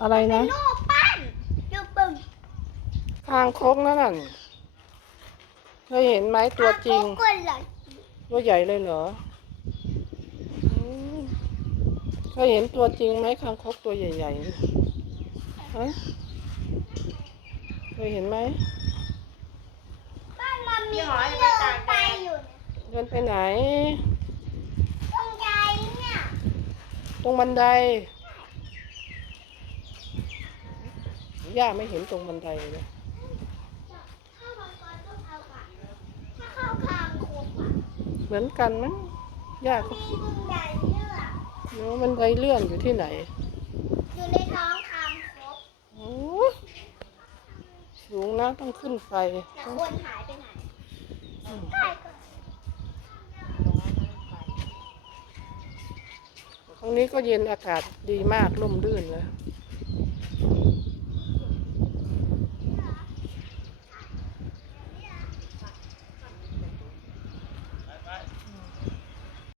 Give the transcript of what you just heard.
อะไรนะลูกปั้นลูกปึ้งคางคกนั่นน่ะเคยเห็นไหมตัวจริงก็เลยตัวใหญ่เลยเหรออืมเคยเห็นตัวจริงไหมคางคกตัวใหญ่ๆนี่ฮะเคยเห็นไหมบ้านมันมีที่เดินไปอยู่เดินไปไหน ตรงใจเนี่ย ตรงบันได ย่าไม่เห็นตรงบันไดเลยเข้ามังกรต้องเอาก่อนถ้าเข้าคางโคกอะเหมือนกันมั้งย่าก็มีบึงใหญ่เลือกเนาะบันไดเลื่อนอยู่ที่ไหน อยู่ในท้องคางโคกโอ้สูงนะต้องขึ้นไปแต่คนหายไปไหนใกล้ก่อนตรงนี้ก็เย็นอากาศดีมากร่มรื่นเลยเ